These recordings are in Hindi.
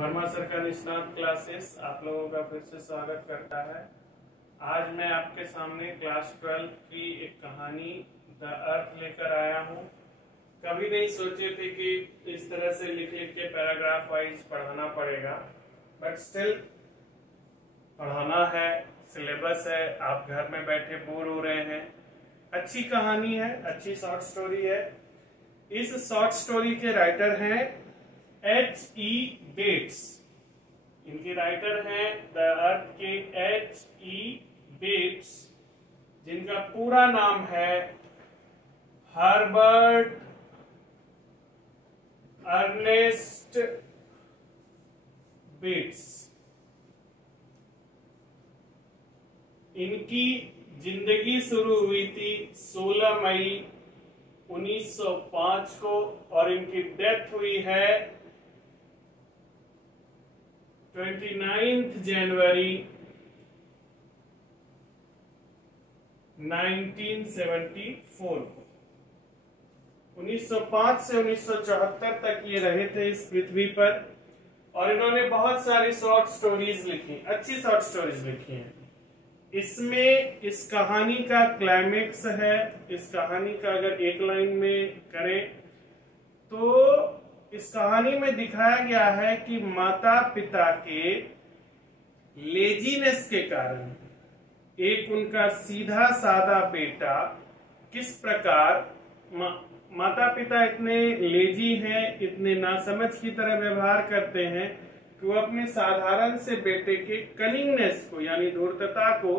वर्मा सर का निष्णात क्लासेस आप लोगों का फिर से स्वागत करता है। आज मैं आपके सामने क्लास 12 की एक कहानी द अर्थ लेकर आया हूँ। कभी नहीं सोचे थे कि इस तरह से लिख लिख के पैराग्राफ वाइज पढ़ाना पड़ेगा, बट स्टिल पढ़ाना है, सिलेबस है। आप घर में बैठे बोर हो रहे हैं। अच्छी कहानी है, अच्छी शॉर्ट स्टोरी है। इस शॉर्ट स्टोरी के राइटर हैं H.E. बेट्स। इनके राइटर हैं द अर्थ के H.E. बेट्स, जिनका पूरा नाम है हर्बर्ट अर्नेस्ट बेट्स। इनकी जिंदगी शुरू हुई थी 16 मई 1905 को और इनकी डेथ हुई है 29 जनवरी 1974 को। 1905 से 1974 तक ये रहे थे इस पृथ्वी पर और इन्होंने बहुत सारी शॉर्ट स्टोरीज लिखी, अच्छी शॉर्ट स्टोरीज लिखी हैं। इसमें इस कहानी का क्लाइमेक्स है। इस कहानी का अगर एक लाइन में करें तो इस कहानी में दिखाया गया है कि माता पिता के लेजीनेस के कारण एक उनका सीधा साधा बेटा किस प्रकार माता पिता इतने लेजी हैं, इतने नासमझ की तरह व्यवहार करते हैं कि वो अपने साधारण से बेटे के कनिंगनेस को यानी धूर्तता को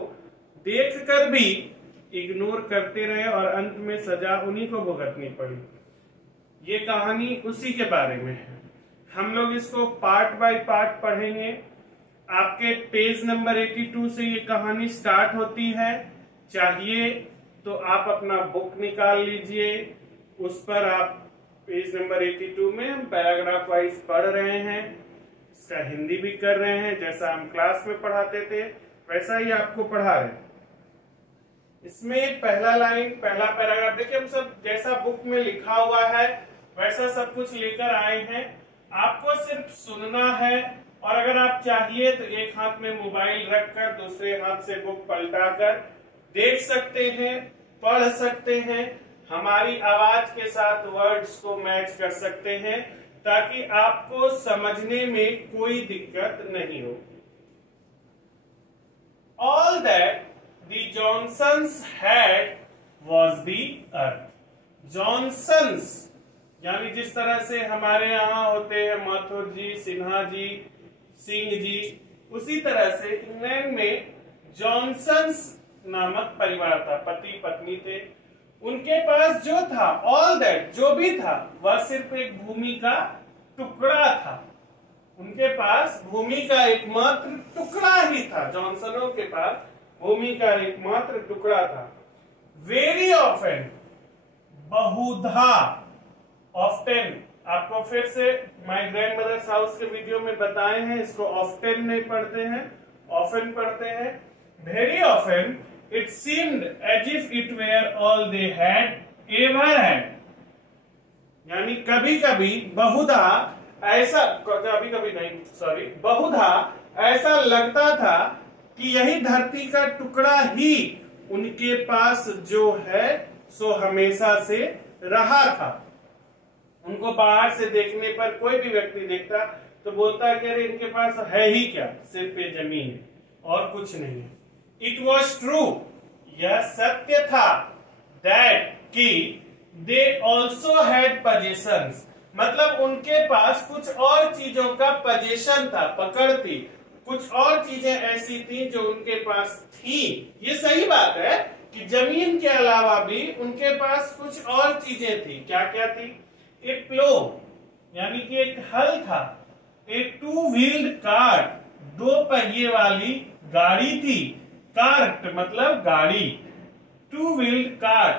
देखकर भी इग्नोर करते रहे और अंत में सजा उन्हीं को भुगतनी पड़ी। ये कहानी उसी के बारे में है। हम लोग इसको पार्ट बाय पार्ट पढ़ेंगे। आपके पेज नंबर 82 से ये कहानी स्टार्ट होती है। चाहिए तो आप अपना बुक निकाल लीजिए, उस पर आप पेज नंबर 82 में हम पैराग्राफ वाइज पढ़ रहे हैं। इसका हिंदी भी कर रहे हैं, जैसा हम क्लास में पढ़ाते थे वैसा ही आपको पढ़ा रहे हैं। इसमें पहला लाइन, पहला पैराग्राफ देखिए, हम सब जैसा बुक में लिखा हुआ है वैसा सब कुछ लेकर आए हैं। आपको सिर्फ सुनना है और अगर आप चाहिए तो एक हाथ में मोबाइल रखकर दूसरे हाथ से बुक पलटाकर देख सकते हैं, पढ़ सकते हैं, हमारी आवाज के साथ वर्ड्स को मैच कर सकते हैं ताकि आपको समझने में कोई दिक्कत नहीं हो। All that the Johnsons had was the earth. Johnsons यानी जिस तरह से हमारे यहाँ होते हैं माथुर जी, सिन्हा जी, सिंह जी, उसी तरह से इंग्लैंड में जॉनसन्स नामक परिवार था, पति पत्नी थे। उनके पास जो था, ऑल दैट जो भी था, वह सिर्फ एक भूमि का टुकड़ा था। उनके पास भूमि का एकमात्र टुकड़ा ही था। जॉनसनों के पास भूमि का एकमात्र टुकड़ा था। वेरी ऑफन, बहुधा, ऑफ्टेन, आपको फिर से माय ग्रैंडमदर्स हाउस के वीडियो में बताए हैं, इसको ऑफ्टेन नहीं पढ़ते हैं, ऑफन पढ़ते हैं। Very often it seemed as if it were all they had ever had, यानी कभी कभी, बहुधा ऐसा, कभी कभी नहीं, सॉरी, बहुधा ऐसा लगता था कि यही धरती का टुकड़ा ही उनके पास जो है सो हमेशा से रहा था। उनको बाहर से देखने पर कोई भी व्यक्ति देखता तो बोलता कि अरे इनके पास है ही क्या, सिर पे जमीन है और कुछ नहीं है। इट वॉज ट्रू, यह सत्य था, दैट कि दे ऑल्सो हैड पोजेशंस, मतलब उनके पास कुछ और चीजों का पोजेशन था, पकड़ थी, कुछ और चीजें ऐसी थी जो उनके पास थी। ये सही बात है कि जमीन के अलावा भी उनके पास कुछ और चीजें थी। क्या क्या थी? एक प्लो यानी कि एक हल था, एक टू व्हील्ड कार्ट, दो पहिए वाली गाड़ी थी, कार्ट मतलब गाड़ी, टू व्हील्ड कार्ट,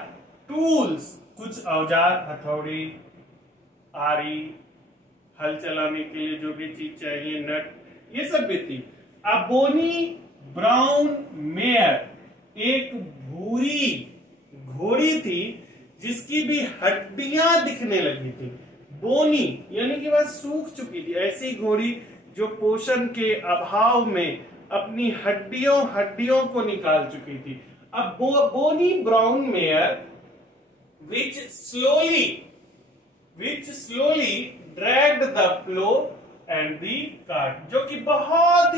टूल्स कुछ औजार, हथौड़ी, आरी, हल चलाने के लिए जो भी चीज चाहिए, नट, ये सब भी थी। अ बोनी ब्राउन मेयर, एक भूरी घोड़ी थी जिसकी भी हड्डियां दिखने लगी थी। बोनी यानी कि वह सूख चुकी थी, ऐसी घोड़ी जो पोषण के अभाव में अपनी हड्डियों को निकाल चुकी थी। अब Bonnie Brown Meyer which slowly dragged the plow and the cart, जो कि बहुत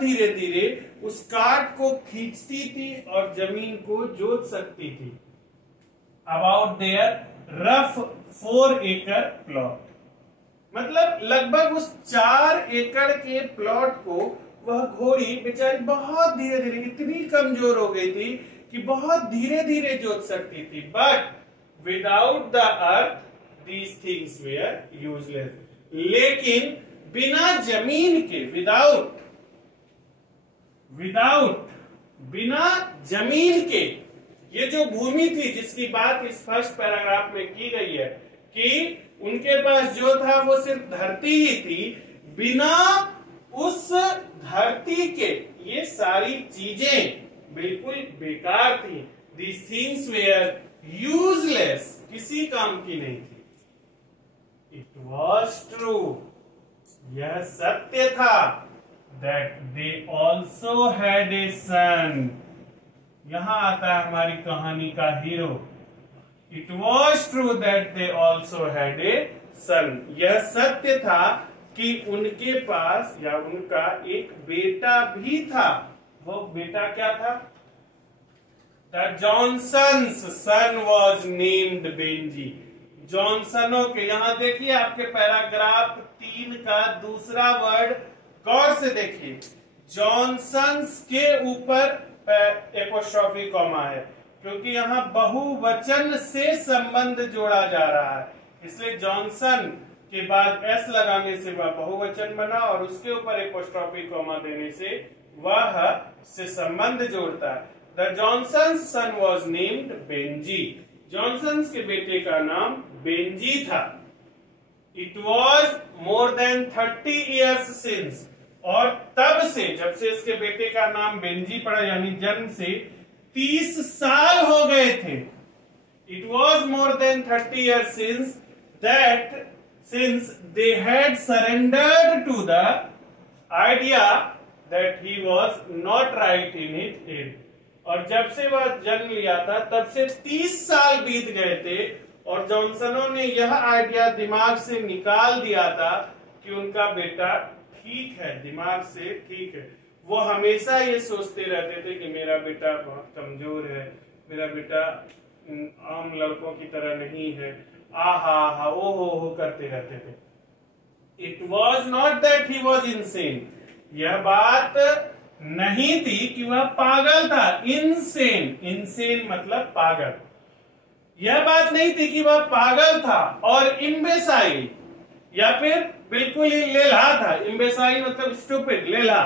धीरे धीरे उस कार्ट को खींचती थी और जमीन को जोत सकती थी। About their rough 4 acre plot, मतलब लगभग उस 4 एकड़ के प्लॉट को वह घोड़ी बेचारी बहुत धीरे धीरे, इतनी कमजोर हो गई थी कि बहुत धीरे धीरे जोत सकती थी। But without the earth these things were useless, लेकिन बिना जमीन के, बिना जमीन के, ये जो भूमि थी जिसकी बात इस फर्स्ट पैराग्राफ में की गई है कि उनके पास जो था वो सिर्फ धरती ही थी, बिना उस धरती के ये सारी चीजें बिल्कुल बेकार थी। These things were useless, किसी काम की नहीं थी। It was true, यह सत्य था, that they also had a son। यहां आता है हमारी कहानी का hero. It was true that they also had a son, यह सत्य था कि उनके पास या उनका एक बेटा भी था। वो बेटा क्या था? The Johnson's son was named Benji। जॉनसनों के, यहां देखिए आपके पैराग्राफ 3 का दूसरा वर्ड गौर से देखिए, जॉनसन्स के ऊपर एपोस्ट्रोफी कॉमा है, क्योंकि यहाँ बहुवचन से संबंध जोड़ा जा रहा है, इसलिए जॉनसन के बाद एस लगाने से वह बहुवचन बना और उसके ऊपर एपोस्ट्रोफी कॉमा देने से वह से संबंध जोड़ता है। The Johnson's son was named Benjy, Johnson's के बेटे का नाम बेंजी था। It was more than 30 years since, और तब से, जब से इसके बेटे का नाम बेंजी पड़ा यानी जन्म से 30 साल हो गए थे। It was more than 30 years since that since they had surrendered to the idea that he was not right in his head, और जब से वह जन्म लिया था तब से 30 साल बीत गए थे और जॉनसनों ने यह आइडिया दिमाग से निकाल दिया था कि उनका बेटा ठीक है, दिमाग से ठीक है। वो हमेशा ये सोचते रहते थे कि मेरा बेटा बहुत कमजोर है, मेरा बेटा आम लड़कों की तरह नहीं है, आहा ओ हो करते रहते थे। It was not that he was insane, यह बात नहीं थी कि वह पागल था। इनसेन मतलब पागल, यह बात नहीं थी कि वह पागल था और इम्बेसाइल या फिर बिल्कुल ही लेला था। इम्बेसाइल मतलब स्टूपिड, लेला।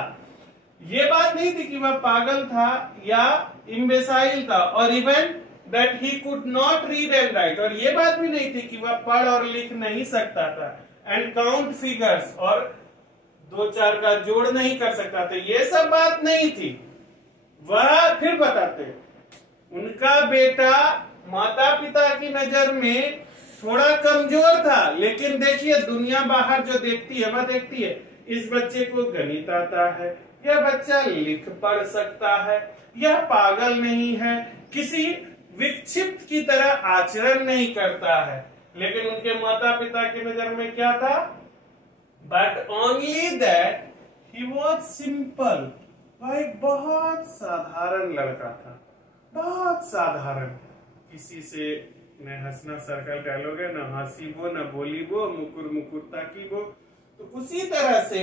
यह बात नहीं थी कि वह पागल था या इम्बेसाइल था, और even that he could not read and write, और ये बात भी नहीं थी कि वह पढ़ और लिख नहीं सकता था, and count figures, और 2-4 का जोड़ नहीं कर सकता था, ये सब बात नहीं थी। वह फिर बताते, उनका बेटा माता पिता की नजर में थोड़ा कमजोर था, लेकिन देखिए दुनिया बाहर जो देखती है वह देखती है इस बच्चे को गणित आता है, यह बच्चा लिख पढ़ सकता है, यह पागल नहीं है, किसी विक्षिप्त की तरह आचरण नहीं करता है। लेकिन उनके माता पिता की नजर में क्या था? But only that he was simple, वह एक बहुत साधारण लड़का था, बहुत साधारण। किसी से न हंसना सर्कल डायलॉग है, न हंसी वो न बोली वो, मुकुर मुकुरता की वो, तो उसी तरह से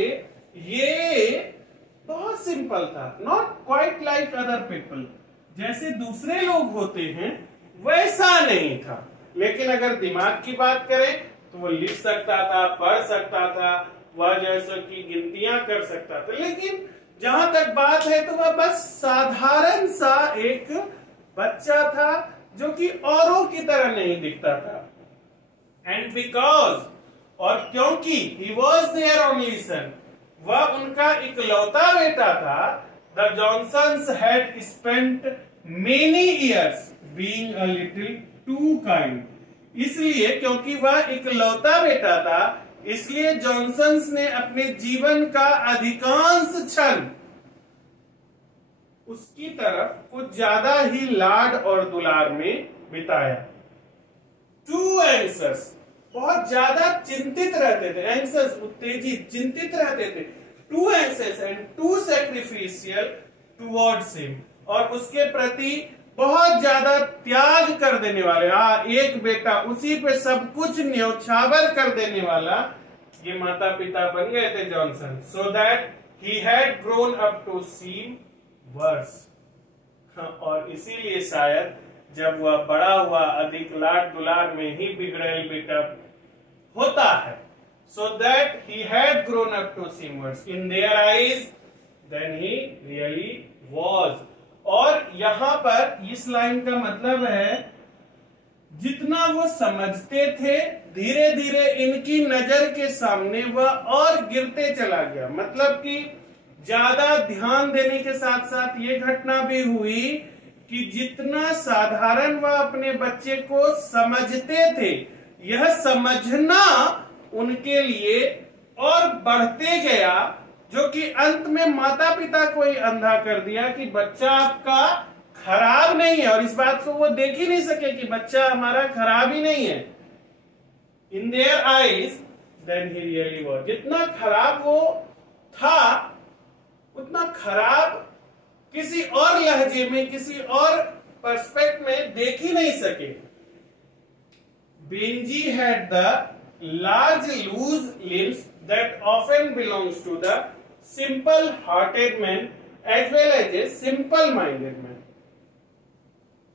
ये बहुत सिंपल था, not quite like other people, जैसे दूसरे लोग होते हैं वैसा नहीं था। लेकिन अगर दिमाग की बात करें तो वो लिख सकता था, पढ़ सकता था, वह जैसे कि गिनतियां कर सकता था, लेकिन जहां तक बात है तो वह बस साधारण सा एक बच्चा था जो कि औरों की तरह नहीं दिखता था। एंड बिकॉज, और क्योंकि he was their only son, वह उनका इकलौता बेटा था, The Johnsons had spent many years being a little too kind, इसलिए क्योंकि वह इकलौता बेटा था इसलिए जॉनसन्स ने अपने जीवन का अधिकांश क्षण उसकी तरफ कुछ ज्यादा ही लाड और दुलार में बिताया। टू एंग्सस, बहुत ज्यादा चिंतित रहते थे, एंग्सस उत्तेजित, चिंतित रहते थे। Too anxious and too sacrificial towards him, और उसके प्रति बहुत ज्यादा त्याग कर देने वाले, एक बेटा उसी पे सब कुछ न्यौछावर कर देने वाला ये माता पिता बन गए थे Johnson. So that he had grown up to seem worse, और इसीलिए शायद जब वह बड़ा हुआ अधिक लाड दुलार में ही बिगड़ेल बेटा होता है। So that he had grown up to seem worse in their eyes than he really was. और यहां पर इस लाइन का मतलब है जितना वो समझते थे धीरे धीरे इनकी नजर के सामने वह और गिरते चला गया। मतलब कि ज्यादा ध्यान देने के साथ साथ ये घटना भी हुई कि जितना साधारण वह अपने बच्चे को समझते थे, यह समझना उनके लिए और बढ़ते गया, जो कि अंत में माता पिता को ही अंधा कर दिया कि बच्चा आपका खराब नहीं है, और इस बात को वो देख ही नहीं सके कि बच्चा हमारा खराब ही नहीं है। In their eyes than he really was, जितना खराब वो था उतना खराब किसी और लहजे में, किसी और पर्सपेक्ट में देख ही नहीं सके। Benjy had the large loose limbs that often belongs to the simple hearted man as well as a simple minded man.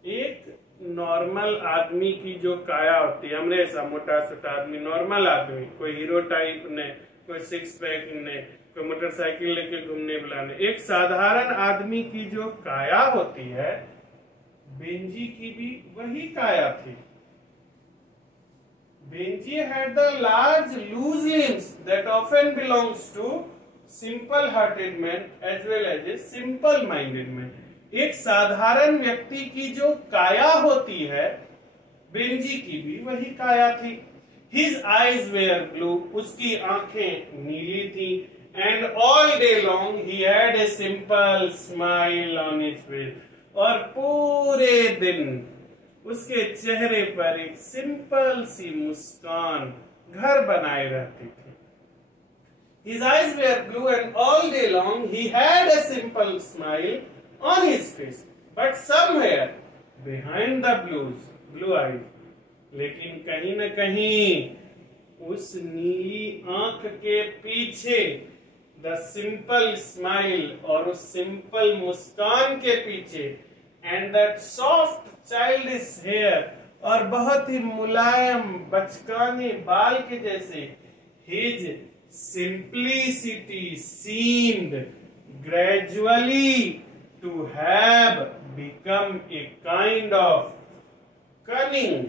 एक नॉर्मल आदमी की जो काया होती है, हमरे ऐसा मोटा सोटा आदमी, नॉर्मल आदमी, कोई हीरो टाइप नहीं, कोई सिक्स पैक नहीं, कोई मोटरसाइकिल लेके घूमने वाला नहीं, एक साधारण आदमी की जो काया होती है, बेंजी की भी वही काया थी। Benjy had the large loose limbs that often belongs to simple hearted man as well as a simple minded man. एक साधारण व्यक्ति की जो काया होती है, बेंजी की भी वही काया थी। His eyes were blue, उसकी आंखें नीली थी, and all day long he had a simple smile on his face, और पूरे दिन उसके चेहरे पर एक सिंपल सी मुस्कान घर बनाए रहती थी। His eyes were blue and all day long he had a simple smile on his face, but somewhere behind the blue eyes, लेकिन कहीं न कहीं उस नीली आंख के पीछे, द सिंपल स्माइल, और उस सिंपल मुस्कान के पीछे, and that soft childish hair, और बहुत ही मुलायम बचकाने बाल के जैसे, his simplicity seemed gradually to have become a kind of cunning,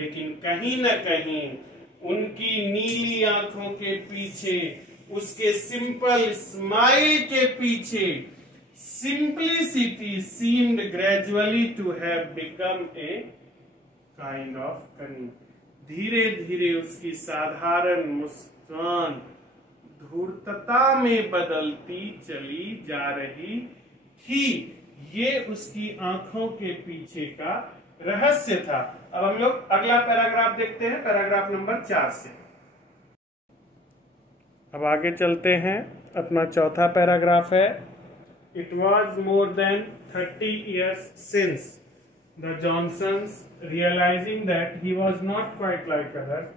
लेकिन कहीं न कहीं उनकी नीली आंखों के पीछे, उसके सिंपल स्माइल के पीछे, simplicity seemed gradually to have become a kind of cunning. धीरे धीरे उसकी साधारण मुस्कान धूर्तता में बदलती चली जा रही थी। ये उसकी आंखों के पीछे का रहस्य था। अब हम लोग अगला पैराग्राफ देखते हैं, पैराग्राफ नंबर 4 से। अब आगे चलते हैं, अपना चौथा पैराग्राफ है। It was more than 30 years since the Johnsons realizing that he was not quite like others।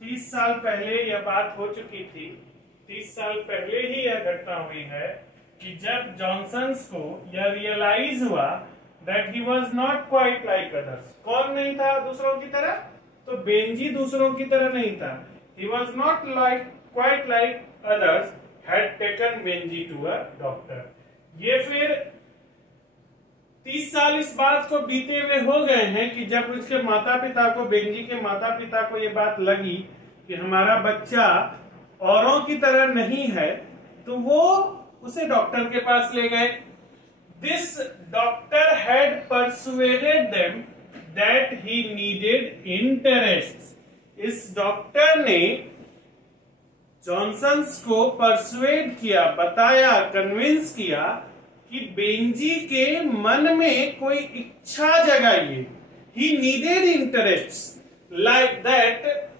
30 साल पहले यह बात हो चुकी थी, 30 साल पहले ही यह घटना हुई है कि जब जॉनसन्स को यह रियलाइज हुआ that he was not quite like others. कौन नहीं था दूसरों की तरह? तो बेंजी दूसरों की तरह नहीं था। He was not like quite like others had taken Benjy to a doctor. ये फिर 30 साल इस बात को बीते हुए हो गए हैं कि जब उसके माता पिता को, बेंजी के माता पिता को ये बात लगी कि हमारा बच्चा औरों की तरह नहीं है, तो वो उसे डॉक्टर के पास ले गए। This doctor had persuaded them that he needed interests. इस डॉक्टर ने जॉनसन्स को परसुएड किया, बताया, कन्विंस किया कि बेंजी के मन में कोई इच्छा जगाइए. He needed interests like that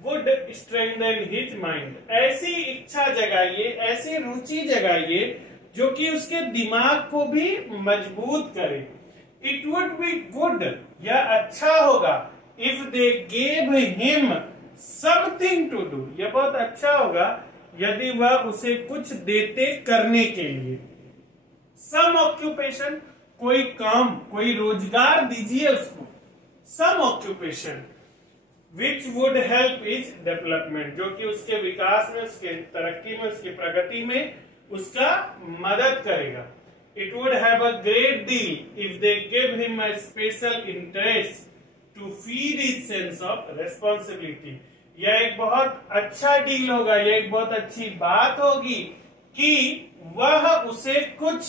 would strengthen his mind. ऐसी इच्छा जगाइए, ऐसी रुचि जगाइए जो कि उसके दिमाग को भी मजबूत करे. It would be good, यह अच्छा होगा. If they gave him something to do, यह बहुत अच्छा होगा यदि वह उसे कुछ देते करने के लिए. Some occupation, कोई काम, कोई रोजगार दीजिए उसको. Some occupation which would help his development, जो कि उसके विकास में, उसके तरक्की में, उसकी प्रगति में उसका मदद करेगा. It would have a great deal if they gave him a special interest to feed his sense of responsibility. यह एक बहुत अच्छा डील होगा, यह एक बहुत अच्छी बात होगी कि वह उसे कुछ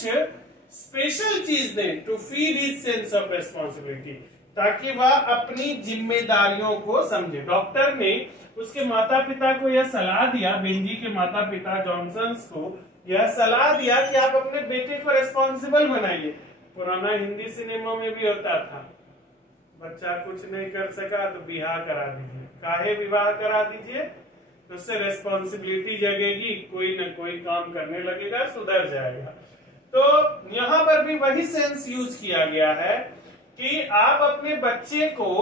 स्पेशल चीज दे, to feed his sense of responsibility, ताकि वह अपनी जिम्मेदारियों को समझे. डॉक्टर ने उसके माता पिता को यह सलाह दिया, बेंजी के माता पिता जॉनसन्स को यह सलाह दिया कि आप अपने बेटे को रेस्पॉन्सिबल बनाइए. पुराना हिंदी सिनेमा में भी होता था, बच्चा कुछ नहीं कर सका तो विवाह करा दीजिए. काहे विवाह करा दीजिए? तो उससे रेस्पॉन्सिबिलिटी जगेगी, कोई न कोई काम करने लगेगा, सुधर जाएगा. तो यहाँ पर भी वही सेंस यूज किया गया है कि आप अपने बच्चे को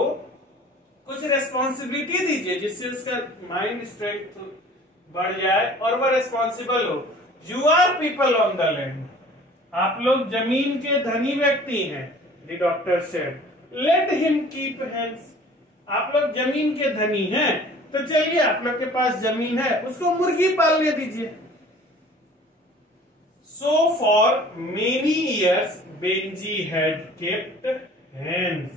कुछ रेस्पॉन्सिबिलिटी दीजिए जिससे उसका माइंड स्ट्रेंथ बढ़ जाए और वह रेस्पॉन्सिबल हो. You are people on the land, आप लोग जमीन के धनी व्यक्ति हैं. The doctor said let him keep hands, आप लोग जमीन के धनी हैं तो चलिए, आप लोग के पास जमीन है, उसको मुर्गी पालने दीजिए. So for many years Benji had kept hens.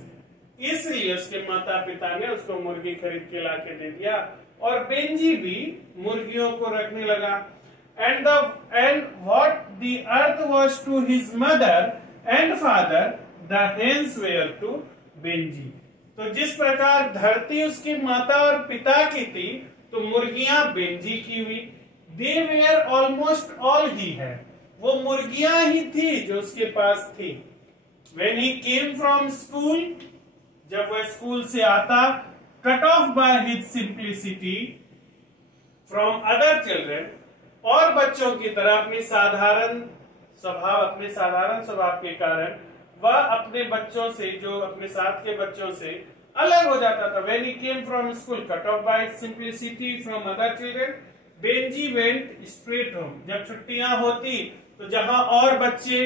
इसलिए उसके माता पिता ने उसको मुर्गी खरीद के लाके दे दिया और बेंजी भी मुर्गियों को रखने लगा. And what the earth was to his mother and father, the hens were to Benji. तो जिस प्रकार धरती उसकी माता और पिता की थी, तो मुर्गियां बेंजी की हुई. They were almost all he had. वो मुर्गियां ही थी जो उसके पास थी. When he came from school, जब वह स्कूल से आता, cut off by his simplicity from other children, और बच्चों की तरह अपने साधारण स्वभाव के कारण वह अपने बच्चों से, जो अपने साथ के बच्चों से अलग हो जाता था. When he came from school, cut off by his simplicity from other children, Benji went straight home. जब छुट्टियां होती तो जहां और बच्चे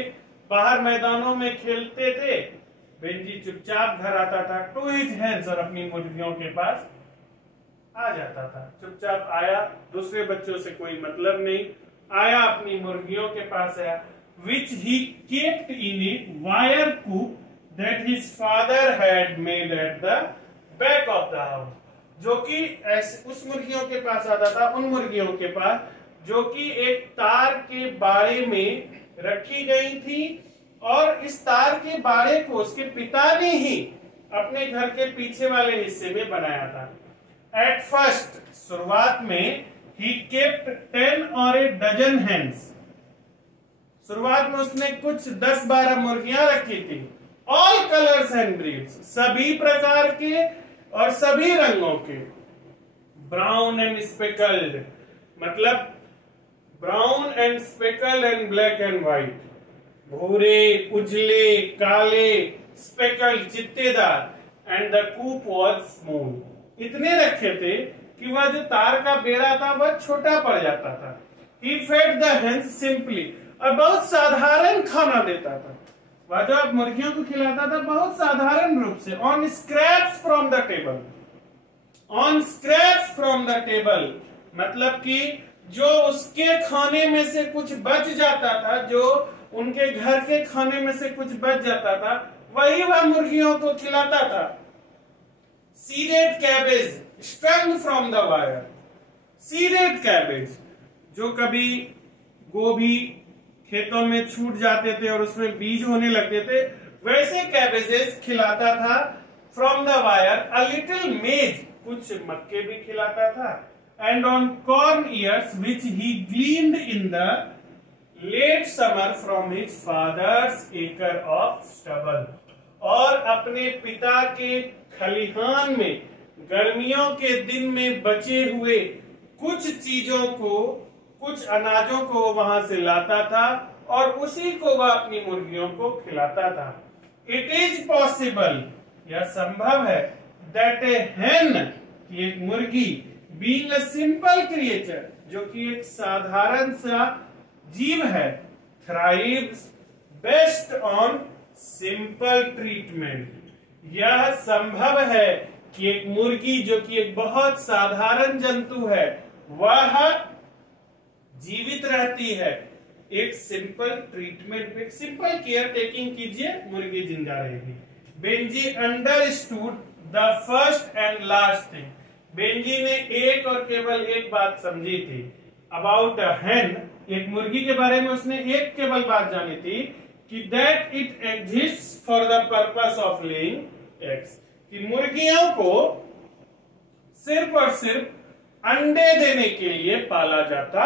बाहर मैदानों में खेलते थे, बेंजी चुपचाप घर आता था. टू हिज हैंड्स, और अपनी मुर्गियों के पास आ जाता था. चुपचाप आया, दूसरे बच्चों से कोई मतलब नहीं, आया अपनी मुर्गियों के पास आया. which he kept in a wire coop that his father had made at the back of the house. जो कि उस मुर्गियों के पास आता था, उन मुर्गियों के पास जो कि एक तार के बाड़े में रखी गई थी, और इस तार के बाड़े को उसके पिता ने ही अपने घर के पीछे वाले हिस्से में बनाया था. एट फर्स्ट, शुरुआत में, he kept 10 or a dozen hens. शुरुआत में उसने कुछ 10-12 मुर्गियां रखी थी. ऑल कलर्स एंड ब्रीड्स, सभी प्रकार के और सभी रंगों के. ब्राउन एंड स्पेकल्ड, मतलब brown and speckle and black and white, भूरे, उजले, काले, स्पेकल्ड, चित्तेदार. And the coop was small. इतने रखे थे कि वह जो तार का बेड़ा था वह छोटा पड़ जाता था. He fed the hens simply, और बहुत साधारण खाना देता था. वह जो अब मुर्गियों को खिलाता था बहुत साधारण रूप से. On scraps from the table, on scraps from the table, मतलब कि जो उसके खाने में से कुछ बच जाता था, जो उनके घर के खाने में से कुछ बच जाता था, वही वह मुर्गियों को खिलाता था. Seeded cabbage स्ट्रंग from the wire. Seeded cabbage, जो कभी गोभी खेतों में छूट जाते थे और उसमें बीज होने लगते थे, वैसे कैबेजेस खिलाता था from the wire a little maize, कुछ मक्के भी खिलाता था, and on corn ears which he gleaned in the late summer from his father's acre of stubble, और अपने पिता के खलिहान में गर्मियों के दिन में बचे हुए कुछ चीजों को, कुछ अनाजों को वहां से लाता था और उसी को वह अपनी मुर्गियों को खिलाता था। इट इज पॉसिबल, यह संभव है, दैट ए हेन, एक मुर्गी, बीइंग अ सिंपल क्रिएचर, जो कि एक साधारण सा जीव है, thrives best on simple treatment, यह संभव है कि एक मुर्गी जो कि एक बहुत साधारण जंतु है वह जीवित रहती है एक सिंपल ट्रीटमेंट, एक सिंपल केयर टेकिंग कीजिए, मुर्गी जिंदा रहेगी। Benji understood the first and last thing, Benji ने एक और केवल एक बात समझी थी अबाउट अ हेन, एक मुर्गी के बारे में उसने एक केवल बात जानी थी कि that it exists for the purpose of laying eggs, कि मुर्गियों को सिर्फ और सिर्फ अंडे देने के लिए पाला जाता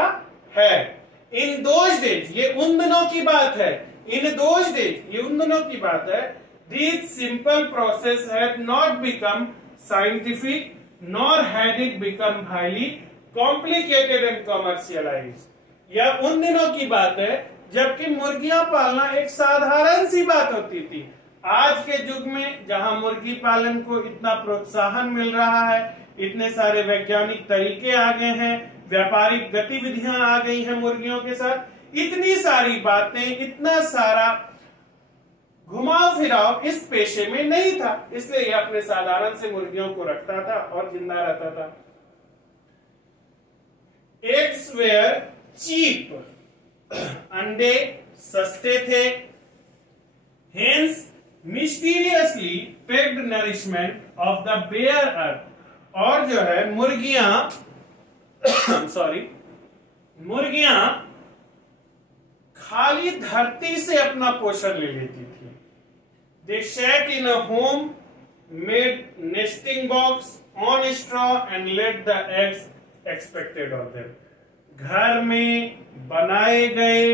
है। इन दोज डेज, ये उन दिनों की बात है, इन दोज डेज, ये उन दिनों की बात है, this simple process had not become scientific nor had it become highly complicated and commercialised. यह उन दिनों की बात है जबकि मुर्गियां पालना एक साधारण सी बात होती थी। आज के युग में जहां मुर्गी पालन को इतना प्रोत्साहन मिल रहा है, इतने सारे वैज्ञानिक तरीके आ गए हैं, व्यापारिक गतिविधियां आ गई हैं मुर्गियों के साथ, इतनी सारी बातें, इतना सारा घुमाव फिराव इस पेशे में नहीं था, इसलिए यह अपने साधारण से मुर्गियों को रखता था और जिंदा रहता था। एग्स वेयर चीप, अंडे सस्ते थे, hence mysteriously pegged nourishment of the bare earth, और जो है मुर्गियां मुर्गियां खाली धरती से अपना पोषण ले लेती थी। They sat in a homemade nesting box on straw and laid the eggs expected of them, घर में बनाए गए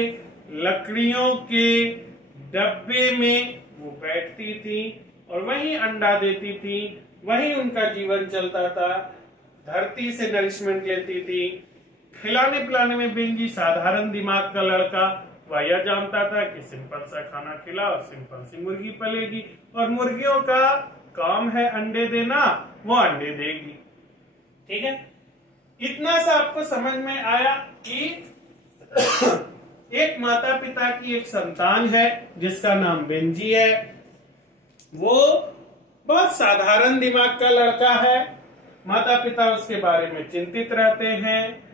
लकड़ियों के डब्बे में वो बैठती थी और वहीं अंडा देती थी, वहीं उनका जीवन चलता था, धरती से नरिशमेंट लेती थी। खिलाने पिलाने में बेंजी साधारण दिमाग का लड़का, वह यह जानता था कि सिंपल सा खाना खिला और सिंपल सी मुर्गी पलेगी, और मुर्गियों का काम है अंडे देना, वो अंडे देगी। ठीक है, इतना सा आपको समझ में आया कि एक माता पिता की एक संतान है जिसका नाम बेंजी है, वो बहुत साधारण दिमाग का लड़का है, माता पिता उसके बारे में चिंतित रहते हैं,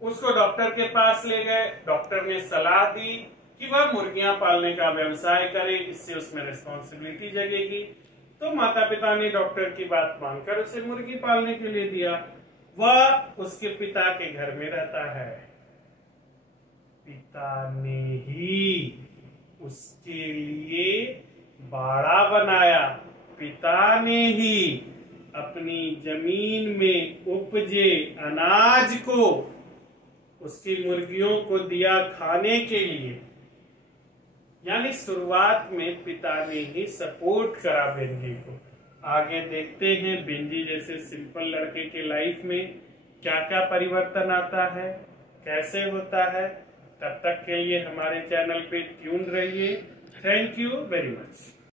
उसको डॉक्टर के पास ले गए, डॉक्टर ने सलाह दी कि वह मुर्गियां पालने का व्यवसाय करे, इससे उसमें रिस्पॉन्सिबिलिटी जगेगी। तो माता पिता ने डॉक्टर की बात मानकर उसे मुर्गी पालने के लिए दिया। वह उसके पिता के घर में रहता है, पिता ने ही उसके लिए बाड़ा बनाया, पिता ने ही अपनी जमीन में उपजे अनाज को उसकी मुर्गियों को दिया खाने के लिए। यानी शुरुआत में पिता ने ही सपोर्ट करा बेंजी को। आगे देखते हैं बेंजी जैसे सिंपल लड़के के लाइफ में क्या क्या परिवर्तन आता है, कैसे होता है। तब तक के लिए हमारे चैनल पे ट्यून रहिए। Thank you very much.